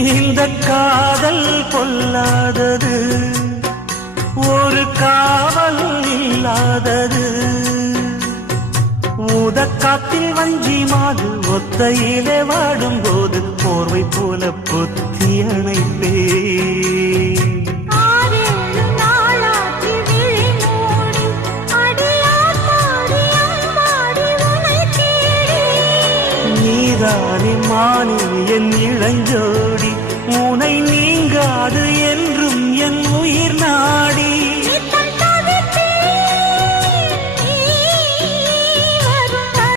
இந்த காதல் பொல்லாதது ஒரு காவல் இல்லாதது ஊதக்காத்தில் வஞ்சி மாது ஒத்தையிலே வாடும் போது போர்வை போல புத்தி அணைப்பே நீதானி மாணி என் கூடாது என்று